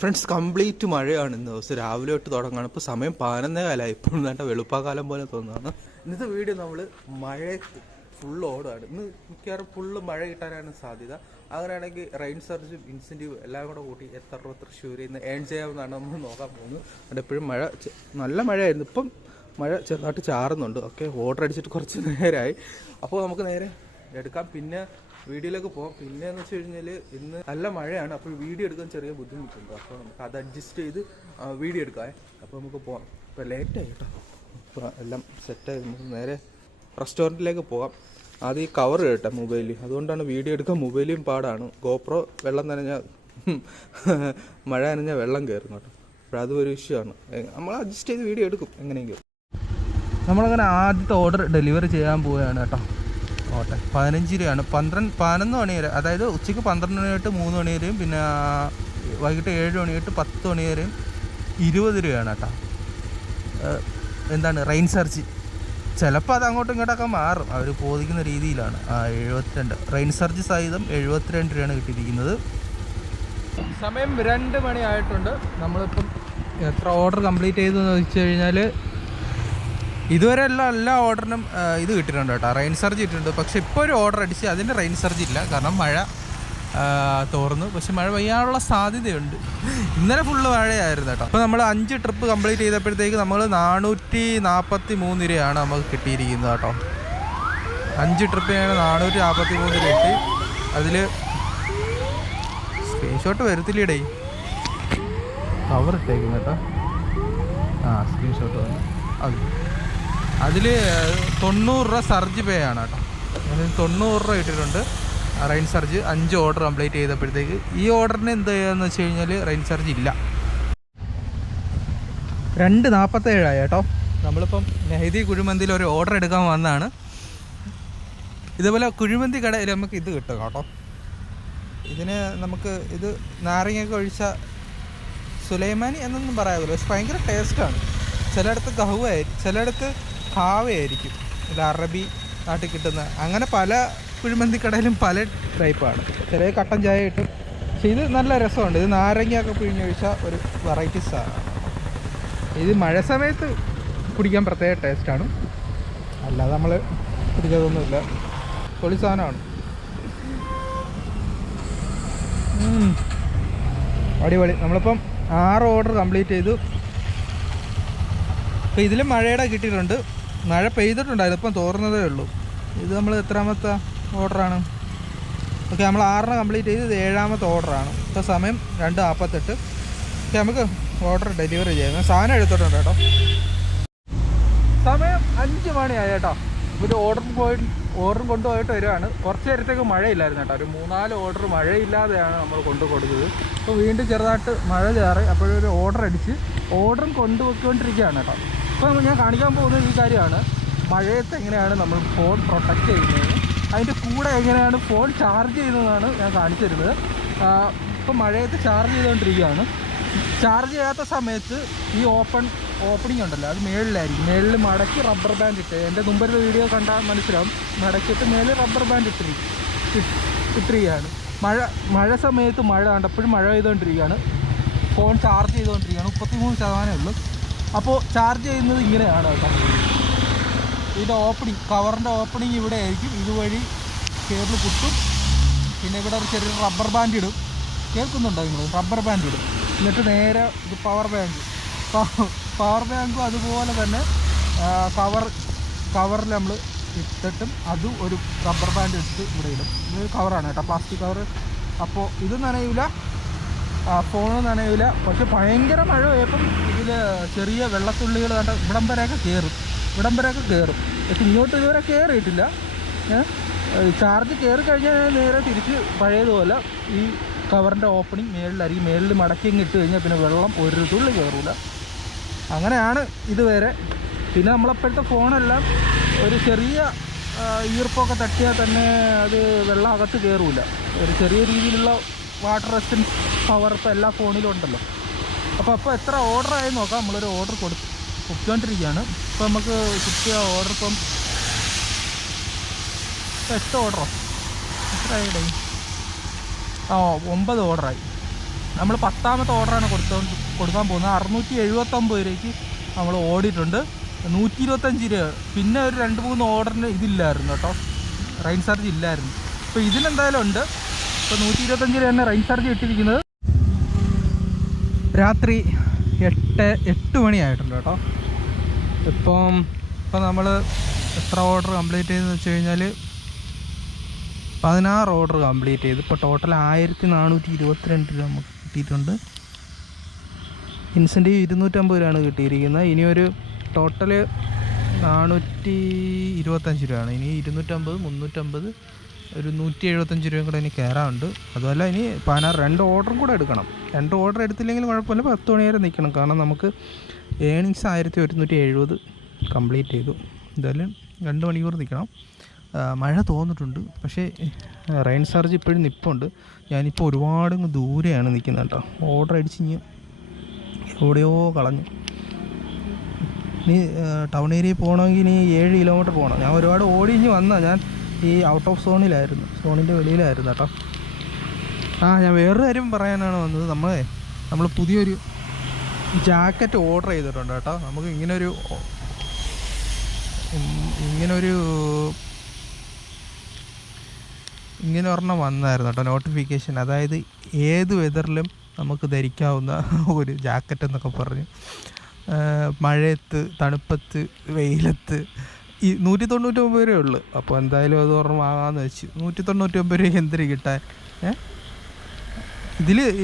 Friends complete മഴയാണ് ഇന്ന് ദിവസം രാവിലെ തൊട്ട് തുടങ്ങുകയാണ്. ഇപ്പോൾ സമയം 11 കാലമായി. ഇപ്പോഴും വേണ്ട വെളുപ്പാക്കാലം പോലെ തോന്നുന്നതാണ്. ഇന്നത്തെ വീഡിയോ നമ്മൾ മഴയത്ത് ഫുള്ള് ഓടുകയാണ്. ഇന്ന് മിക്കവാറും ഫുള്ള് മഴ കിട്ടാനാണ് സാധ്യത. അങ്ങനെയാണെങ്കിൽ റെയിൻ സർജും ഇൻസെൻറ്റീവ് എല്ലാം കൂടെ കൂട്ടി എത്ര രൂപ തൃശ്ശൂരിൽ നിന്ന് ഏൺ ചെയ്യാമെന്നാണ് നമ്മൾ നോക്കാൻ പോകുന്നത്. അവിടെ എപ്പോഴും മഴ നല്ല മഴയായിരുന്നു. ഇപ്പം മഴ ചെറുതായിട്ട് ചാറുന്നുണ്ട്. ഓക്കെ, ഓർഡർ അടിച്ചിട്ട് കുറച്ച് നേരമായി. അപ്പോൾ നമുക്ക് നേരെ എടുക്കാം. പിന്നെ വീഡിയോയിലേക്ക് പോകാം. പിന്നെയെന്ന് വെച്ച് കഴിഞ്ഞാൽ ഇന്ന് നല്ല മഴയാണ്. അപ്പോൾ വീഡിയോ എടുക്കാൻ ചെറിയ ബുദ്ധിമുട്ടുണ്ട്. അപ്പോൾ നമുക്ക് അത് അഡ്ജസ്റ്റ് ചെയ്ത് വീഡിയോ എടുക്കാം. അപ്പോൾ നമുക്ക് പോകാം. ഇപ്പോൾ ലേറ്റായി കേട്ടോ. ഇപ്പോൾ എല്ലാം സെറ്റായി. നമുക്ക് നേരെ റെസ്റ്റോറൻറ്റിലേക്ക് പോകാം. ആദ്യം ഈ കവർ കേട്ടോ മൊബൈലിൽ, അതുകൊണ്ടാണ് വീഡിയോ എടുക്കാൻ മൊബൈലും പാടാണ്. ഗോപ്രോ വെള്ളം നനഞ്ഞാൽ മഴ നനഞ്ഞാൽ വെള്ളം കയറും കേട്ടോ. അപ്പോൾ അതും ഒരു ഇഷ്യൂ ആണ്. നമ്മൾ അഡ്ജസ്റ്റ് ചെയ്ത് വീഡിയോ എടുക്കും എങ്ങനെയെങ്കിലും. നമ്മളങ്ങനെ ആദ്യത്തെ ഓർഡർ ഡെലിവറി ചെയ്യാൻ പോവുകയാണ് കേട്ടോ. ഓട്ടെ 15 രൂപയാണ്. 11 മണി വരെ, അതായത് ഉച്ചയ്ക്ക് 12 മണി തൊട്ട് 3 മണി വരെയും പിന്നെ വൈകിട്ട് 7 മണി തൊട്ട് 10 മണി വരെയും 20 രൂപയാണ് കേട്ടോ. എന്താണ് റെയിൻ സർജ്. ചിലപ്പോൾ അത് അങ്ങോട്ടും ഇങ്ങോട്ടൊക്കെ മാറും, അവർ ബോധിക്കുന്ന രീതിയിലാണ്. 72 റെയിൻ സർജ് സഹിതം 72 രൂപയാണ് കിട്ടിയിരിക്കുന്നത്. സമയം 2 മണി ആയിട്ടുണ്ട്. നമ്മളിപ്പം എത്ര ഓർഡർ കംപ്ലീറ്റ് ചെയ്തെന്ന് വെച്ച് കഴിഞ്ഞാൽ ഇതുവരെ എല്ലാ ഓർഡറിനും ഇത് കിട്ടിയിട്ടുണ്ട് കേട്ടോ, റെയിൻ സർജ് കിട്ടിയിട്ടുണ്ട്. പക്ഷേ ഇപ്പോൾ ഒരു ഓർഡർ അടിച്ച് അതിൻ്റെ റെയിൻ സർജ് ഇല്ല, കാരണം മഴ തോർന്നു. പക്ഷെ മഴ പെയ്യാനുള്ള സാധ്യതയുണ്ട്. ഇന്നലെ ഫുള്ള് മഴയായിരുന്നു കേട്ടോ. അപ്പോൾ നമ്മൾ 5 ട്രിപ്പ് കംപ്ലീറ്റ് ചെയ്തപ്പോഴത്തേക്ക് നമ്മൾ 443 രൂപയാണ് നമുക്ക് കിട്ടിയിരിക്കുന്നത് കേട്ടോ. 5 ട്രിപ്പിനാണ് 443 രൂപ കിട്ടി. അതിൽ സ്ക്രീൻഷോട്ട് വരത്തില്ലേടേ, കവർ ഇട്ടേക്കും കേട്ടോ. സ്ക്രീൻഷോട്ട് വന്നു. അതിൽ 90 രൂപ സർജ് പേ ആണ് കേട്ടോ. 90 രൂപ ഇട്ടിട്ടുണ്ട് റെയിൻ സർജ്. 5 ഓർഡർ കംപ്ലീറ്റ് ചെയ്തപ്പോഴത്തേക്ക്. ഈ ഓർഡറിന് എന്ത് ചെയ്യുകയെന്ന് വെച്ച് കഴിഞ്ഞാൽ റെയിൻ സർജ് ഇല്ല. 2:47 കേട്ടോ. നമ്മളിപ്പം നെഹദി കുഴിമന്തിയിൽ ഒരു ഓർഡർ എടുക്കാൻ വന്നതാണ്. ഇതേപോലെ കുഴിമന്തി കടയിൽ നമുക്ക് ഇത് കിട്ടും കേട്ടോ. ഇതിന് നമുക്ക് ഇത് നാരങ്ങയൊക്കെ ഒഴിച്ച സുലൈമാനി എന്നൊന്നും പറയാമല്ലോ, പക്ഷെ ഭയങ്കര ടേസ്റ്റാണ്. ചിലയിടത്ത് കഹുവായിരിക്കും, ചിലയിടത്ത് ഖാവയായിരിക്കും. ഇത് അറബി നാട്ടിൽ കിട്ടുന്ന, അങ്ങനെ പല കുഴിമന്തി കടയിലും പല ടൈപ്പാണ്. ചില കട്ടൻ ചായ കിട്ടും, പക്ഷേ ഇത് നല്ല രസമുണ്ട്. ഇത് നാരങ്ങയൊക്കെ പിഴിഞ്ഞൊഴിച്ച ഒരു വെറൈറ്റി സാധനമാണ്. ഇത് മഴ സമയത്ത് കുടിക്കാൻ പ്രത്യേക ടേസ്റ്റാണ്, അല്ലാതെ നമ്മൾ കുടിക്കാതൊന്നുമില്ല. പൊളി സാധനമാണ്. അടിപൊളി. നമ്മളിപ്പം 6 ഓർഡർ കംപ്ലീറ്റ് ചെയ്തു. അപ്പോൾ ഇതിൽ മഴയുടെ കിട്ടിയിട്ടുണ്ട്. മഴ പെയ്തിട്ടുണ്ടായിരുന്നു, ഇപ്പം തോർന്നതേ ഉള്ളൂ. ഇത് നമ്മൾ എത്രാമത്തെ ഓർഡറാണ്? ഓക്കെ, നമ്മൾ 6 കംപ്ലീറ്റ് ചെയ്ത് ഇത് 7ാമത്തെ ഓർഡറാണ്. ഇപ്പോൾ സമയം 2:48. ഓക്കെ, നമുക്ക് ഓർഡർ ഡെലിവറി ചെയ്യാം. സാധനം എടുത്തിട്ടുണ്ട് കേട്ടോ. സമയം 5 മണിയായി കേട്ടോ. ഒരു ഓർഡർ കൊണ്ടുപോയിട്ട് വരുവാണ്. കുറച്ച് നേരത്തേക്ക് മഴയില്ലായിരുന്നു കേട്ടോ. ഒരു 3-4 ഓർഡർ മഴയില്ലാതെയാണ് നമ്മൾ കൊണ്ടു കൊടുത്തത്. അപ്പോൾ വീണ്ടും ചെറുതായിട്ട് മഴ ചാറി. അപ്പോഴൊരു ഓർഡർ അടിച്ച് ഓർഡറും കൊണ്ടുപോയിക്കൊണ്ടിരിക്കുകയാണ് കേട്ടോ. ഇപ്പോൾ ഞാൻ കാണിക്കാൻ പോകുന്നത് ഈ കാര്യമാണ്. മഴയത്ത് എങ്ങനെയാണ് നമ്മൾ ഫോൺ പ്രൊട്ടക്റ്റ് ചെയ്യുന്നത്, അതിൻ്റെ കൂടെ എങ്ങനെയാണ് ഫോൺ ചാർജ് ചെയ്യുന്നതാണ് ഞാൻ കാണിച്ചു തരുന്നത്. ഇപ്പോൾ മഴയത്ത് ചാർജ് ചെയ്തുകൊണ്ടിരിക്കുകയാണ്. ചാർജ് ചെയ്യാത്ത സമയത്ത് ഈ ഓപ്പണിംഗ് ഉണ്ടല്ലോ, അത് മേളിലായിരിക്കും. മേളിൽ മടക്കി റബ്ബർ ബാൻഡ് ഇട്ട്, എൻ്റെ മുമ്പൊരു വീഡിയോ കണ്ടാൽ മനസ്സിലാവും, മടക്കിയിട്ട് മേളിൽ റബ്ബർ ബാൻഡ് ഇട്ടിരിക്കുകയാണ്. മഴ സമയത്ത് മഴ കണ്ടപ്പോഴും മഴ ചെയ്തുകൊണ്ടിരിക്കുകയാണ്. ഫോൺ ചാർജ് ചെയ്തുകൊണ്ടിരിക്കുകയാണ്. 33% ഉള്ളൂ. അപ്പോൾ ചാർജ് ചെയ്യുന്നത് ഇങ്ങനെയാണ് കേട്ടോ. ഇതിൻ്റെ കവറിൻ്റെ ഓപ്പണിങ് ഇവിടെ ആയിരിക്കും. ഇതുവഴി കേബിൾ കുത്തും. പിന്നെ ഇവിടെ ഒരു ചെറിയൊരു റബ്ബർ ബാൻഡ് ഇടും. കേൾക്കുന്നുണ്ടോ നിങ്ങൾ? റബ്ബർ ബാൻഡ് ഇടും. എന്നിട്ട് നേരെ ഇത് പവർ ബാങ്കും അതുപോലെ തന്നെ കവറിൽ നമ്മൾ ഇട്ടിട്ടും അതും ഒരു റബ്ബർ ബാൻഡ് ഇട്ട് ഇവിടെ ഇടും. ഇതൊരു കവറാണ് കേട്ടോ, പ്ലാസ്റ്റിക് കവർ. അപ്പോൾ ഇത് നനയില്ല, ഫോണ് നനയില്ല. പക്ഷെ ഭയങ്കര മഴ പെയ്യപ്പം ഇതിൽ ചെറിയ വെള്ളത്തുള്ളികൾ കണ്ട ഇവിടം വരെയൊക്കെ കയറും. പക്ഷെ ഇങ്ങോട്ട് ഇതുവരെ കയറിയിട്ടില്ല. ചാർജ് കയറി കഴിഞ്ഞാൽ നേരെ തിരിച്ച് പഴയതുപോലെ ഈ കവറിൻ്റെ ഓപ്പണിങ് മേളിലായിരിക്കും. മേളിൽ മടക്കി ഇട്ട് കഴിഞ്ഞാൽ പിന്നെ വെള്ളം ഒരു തുള്ളി കയറില്ല. അങ്ങനെയാണ് ഇതുവരെ. പിന്നെ നമ്മളപ്പോഴത്തെ ഫോണെല്ലാം ഒരു ചെറിയ ഈർപ്പൊക്കെ തട്ടിയാൽ തന്നെ അത് വെള്ളം അകത്ത് കയറില്ല. ഒരു ചെറിയ രീതിയിലുള്ള വാട്ടർ റെസിസ്റ്റൻസ് പവർ ഇപ്പോൾ എല്ലാ ഫോണിലും ഉണ്ടല്ലോ. അപ്പോൾ എത്ര ഓർഡർ ആയി നോക്കാം. നമ്മളൊരു ഓർഡർ കൊടുത്തുകൊണ്ടിരിക്കുകയാണ്. ഇപ്പോൾ നമുക്ക് കിട്ടിയ ഓർഡർ ഇപ്പം 8 ഓർഡറോ എത്ര ആയിടേ? 9 ഓർഡറായി. നമ്മൾ 10ാമത്തെ ഓർഡറാണ് കൊടുക്കാൻ പോകുന്നത്. 679 രൂപയ്ക്ക് നമ്മൾ ഓടിയിട്ടുണ്ട്. 125 രൂപ. പിന്നെ ഒരു 2-3 ഓർഡറിന് ഇതില്ലായിരുന്നു കേട്ടോ, റെയിൻ ചാർജ് ഇല്ലായിരുന്നു. ഇപ്പോൾ ഇതിനെന്തായാലും ഉണ്ട്. ഇപ്പോൾ 125 രൂപ തന്നെ റെയിൻ ചാർജ് ഇട്ടിരിക്കുന്നത്. രാത്രി 8 മണിയായിട്ടുണ്ട് കേട്ടോ. ഇപ്പം നമ്മൾ എത്ര ഓർഡർ കംപ്ലീറ്റ് ചെയ്തെന്ന് വെച്ച് കഴിഞ്ഞാൽ 16 ഓർഡർ കംപ്ലീറ്റ് ചെയ്ത്. ഇപ്പോൾ ടോട്ടൽ 1422 രൂപ നമുക്ക് കിട്ടിയിട്ടുണ്ട്. ഇൻസെൻറ്റീവ് 250 രൂപയാണ് കിട്ടിയിരിക്കുന്നത്. ഇനിയൊരു ടോട്ടൽ 425 രൂപയാണ്. ഇനി 250, 350, ഒരു 175 രൂപയും കൂടെ ഇനി കയറാറുണ്ട്. അതുമല്ല ഇനി 2 ഓർഡറും കൂടെ എടുക്കണം. 2 ഓർഡർ എടുത്തില്ലെങ്കിലും കുഴപ്പമില്ല, 10 മണി വരെ നിൽക്കണം. കാരണം നമുക്ക് ഏണിങ്സ് 1170 കംപ്ലീറ്റ് ചെയ്തു. എന്തായാലും 2 മണിക്കൂർ നിൽക്കണം. മഴ തോന്നിട്ടുണ്ട്, പക്ഷേ റെയിൻ ചാർജ് ഇപ്പോഴും നിൽപ്പുണ്ട്. ഞാനിപ്പോൾ ഒരുപാട് ദൂരെയാണ് നിൽക്കുന്നത് കേട്ടോ. ഓർഡർ അടിച്ചിഞ്ഞ് എവിടെയോ കളഞ്ഞു. ഇനി ടൗൺ ഏരിയയിൽ പോകണമെങ്കിൽ ഇനി 7 കിലോമീറ്റർ പോകണം. ഞാൻ ഒരുപാട് ഓടിഞ്ഞ് വന്നാൽ ഞാൻ ഈ ഔട്ട് ഓഫ് സോണിൻ്റെ വെളിയിലായിരുന്നു കേട്ടോ. ഞാൻ വേറൊരു കാര്യം പറയാനാണ് വന്നത്. നമ്മൾ പുതിയൊരു ജാക്കറ്റ് ഓർഡർ ചെയ്തിട്ടുണ്ട് കേട്ടോ. നമുക്ക് ഇങ്ങനൊരു ഒരെണ്ണം വന്നായിരുന്നു കേട്ടോ, നോട്ടിഫിക്കേഷൻ. അതായത് ഏത് വെതറിലും നമുക്ക് ധരിക്കാവുന്ന ഒരു ജാക്കറ്റ് എന്നൊക്കെ പറഞ്ഞ്, മഴയത്ത്, തണുപ്പത്ത്, വെയിലത്ത്. 199 രൂപയേ ഉള്ളൂ. അപ്പോൾ എന്തായാലും അത് ഒരെണ്ണം വാങ്ങാമെന്ന് വെച്ച്. 199 രൂപയ്ക്ക് എന്തിനു കിട്ടാൻ.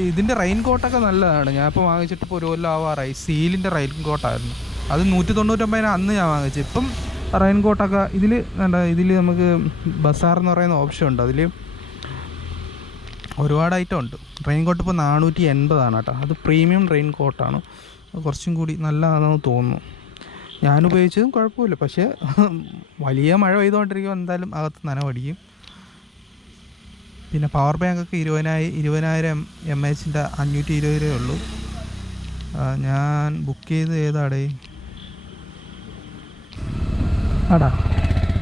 ഇതിൻ്റെ റെയിൻ കോട്ടൊക്കെ നല്ലതാണ്. ഞാനിപ്പോൾ വാങ്ങിച്ചിട്ട് ഇപ്പോൾ 1 കൊല്ലം ആവാറായി. സീലിൻ്റെ റെയിൻ കോട്ടായിരുന്നു. അത് 199 അന്ന് ഞാൻ വാങ്ങിച്ചു. ഇപ്പം റെയിൻ കോട്ടൊക്കെ ഇതിൽ നമുക്ക് ബസാർ എന്ന് പറയുന്ന ഓപ്ഷൻ ഉണ്ട്. അതിൽ ഒരുപാട് ഐറ്റം ഉണ്ട്. റെയിൻ കോട്ട് ഇപ്പോൾ 480 കേട്ടോ. അത് പ്രീമിയം റെയിൻ കോട്ടാണ്. കുറച്ചും കൂടി നല്ലതാണെന്ന് തോന്നുന്നു. ഞാൻ ഉപയോഗിച്ചതും കുഴപ്പമില്ല. പക്ഷേ വലിയ മഴ പെയ്തുകൊണ്ടിരിക്കുമ്പോൾ എന്തായാലും അകത്ത് നനവടിക്കും. പിന്നെ പവർ ബാങ്കൊക്കെ 20,000 mAh 520 രൂപയേ ഉള്ളൂ. ഞാൻ ബുക്ക് ചെയ്ത് ഏതാടേ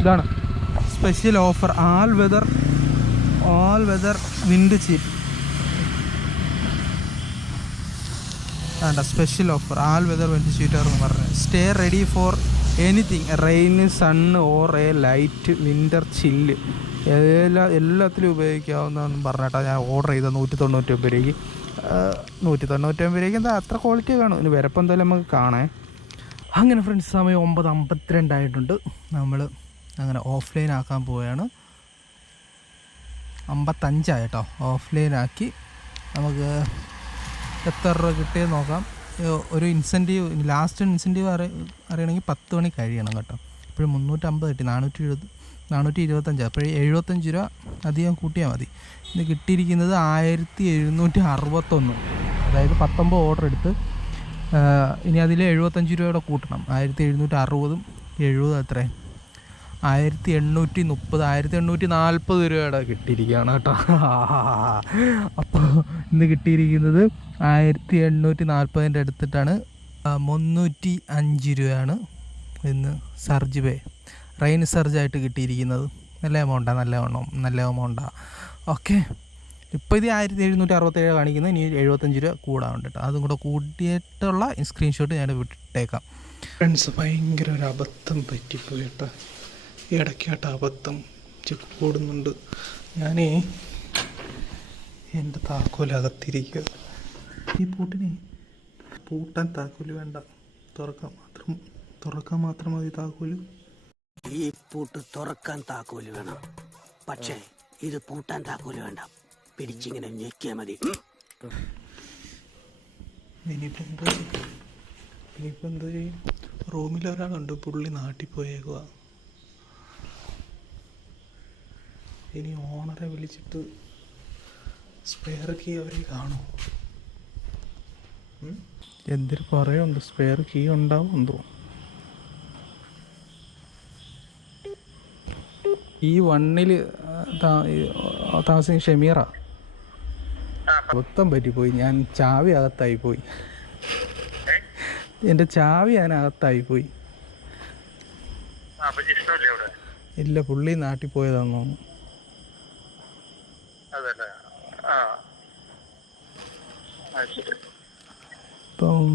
ഇതാണ് special offer. All weather windcheater. Special offer all weather windcheater എന്ന് പറഞ്ഞത്. Stay ready for anything, rain, sun or a light winter chill. എല്ലാത്തിലും ഉപയോഗിക്കാവുന്നതെന്ന് പറഞ്ഞിട്ടാ ഞാൻ ഓർഡർ ചെയ്തത്. 199 രൂപയ്ക്ക്. 199 രൂപയ്ക്ക് എന്താ അത്ര ക്വാളിറ്റി കാണും. ഇനി വരപ്പം എന്തായാലും നമുക്ക് കാണാം. അങ്ങനെ ഫ്രണ്ട്സ്, സമയം 9:52 ആയിട്ടുണ്ട്. നമ്മൾ അങ്ങനെ ഓഫ്ലൈൻ ആക്കാൻ പോവുകയാണ്. 55 ആയിട്ടോ. ഓഫ്ലൈനാക്കി നമുക്ക് എത്ര രൂപ കിട്ടിയെന്ന് നോക്കാം. ഒരു ഇൻസെൻറ്റീവ്, ലാസ്റ്റ് ഇൻസെൻറ്റീവ് അറിയണമെങ്കിൽ 10 മണി കഴിയണം കേട്ടോ. ഇപ്പോഴും 350 കിട്ടി. 425. അപ്പോഴേ 75 രൂപ അധികം കൂട്ടിയാൽ മതി. ഇത് കിട്ടിയിരിക്കുന്നത് 1761. അതായത് 19 ഓർഡർ എടുത്ത് ഇനി അതിൽ 75 രൂപയുടെ കൂട്ടണം. 1760, 70 എത്രയും 1830, 1840 രൂപയുടെ കിട്ടിയിരിക്കുകയാണ് കേട്ടോ. അപ്പോൾ ഇന്ന് കിട്ടിയിരിക്കുന്നത് 1840 എടുത്തിട്ടാണ്. 305 രൂപയാണ് ഇന്ന് സർജ് പേ, റെയിൻ സർജായിട്ട് കിട്ടിയിരിക്കുന്നത്. നല്ല എമൗണ്ടാണ്. ഓക്കെ, ഇപ്പോൾ ഇത് 1767 കാണിക്കുന്നത്. ഇനി 75 രൂപ കൂടാറുണ്ട് കേട്ടോ. അതും കൂടെ കൂട്ടിയിട്ടുള്ള സ്ക്രീൻഷോട്ട് ഞാൻ വിട്ടേക്കാം. ഫ്രണ്ട്സ്, ഭയങ്കര ഒരു അബദ്ധം പറ്റിപ്പോയി കേട്ടോ. ഇടയ്ക്കായിട്ട് അബദ്ധം കൂടുന്നുണ്ട്. ഞാനേ എൻ്റെ താക്കോലകത്തിരിക്കുക. ഈ പൂട്ടാൻ താക്കോല് വേണ്ട, തുറക്കാൻ മാത്രം മതി താക്കോല്. ഈ പൂട്ട് തുറക്കാൻ താക്കോല് വേണം, പക്ഷേ ഇത് പൂട്ടാൻ താക്കോല് വേണ്ട. പിടിച്ചിങ്ങനെ ഞെക്കിയാൽ മതി. ഇനിയിപ്പോൾ എന്താ ചെയ്യും? റൂമിൽ ഒരാളുണ്ട്, പുള്ളി നാട്ടിൽ പോയേക്കുക. ഇനി ഓണറെ വിളിച്ചിട്ട് സ്പെയർ കീ അവരെ കാണും. എന്തൊരു പറയുണ്ട്, സ്പെയർ കീ ഉണ്ടാവും എന്തോ. ഈ 1 താമസിക്കുന്ന ഷമീറ മൊത്തം പറ്റിപ്പോയി. ഞാൻ ചാവി അകത്തായിപ്പോയി. എൻ്റെ ചാവി അതിനകത്തായിപ്പോയി. ഇല്ല, പുള്ളി നാട്ടിൽ പോയതാണെന്ന് തോന്നുന്നു. ഇപ്പം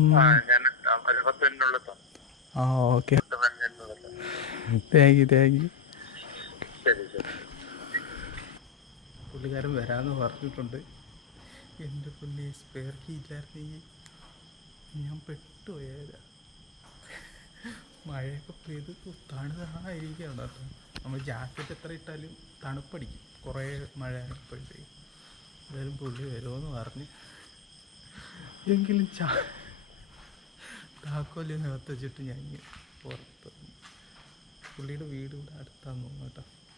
ആ ഓക്കെ, താങ്ക് യു. പുള്ളിക്കാരൻ വരാമെന്ന് പറഞ്ഞിട്ടുണ്ട്. എൻ്റെ പുള്ളി സ്പെയർ കീ ഇല്ലായിരുന്നെങ്കിൽ ഞാൻ പെട്ടുപോയാ. മഴയൊക്കെ പെയ്ത് തണുതായിരിക്കുകയാണ് കേട്ടോ. നമ്മൾ ജാക്കറ്റ് എത്ര ഇട്ടാലും തണുപ്പടിക്കും, കുറേ മഴ ആയപ്പോഴത്തേക്ക്. എന്തായാലും പുള്ളി വരുമെന്ന് പറഞ്ഞ്, എങ്കിലും താക്കോല് നികത്ത് വെച്ചിട്ട് ഞാൻ പുറത്ത്. പുള്ളിയുടെ വീട് ഇവിടെ അടുത്താന്ന് തോന്നുന്നു കേട്ടോ.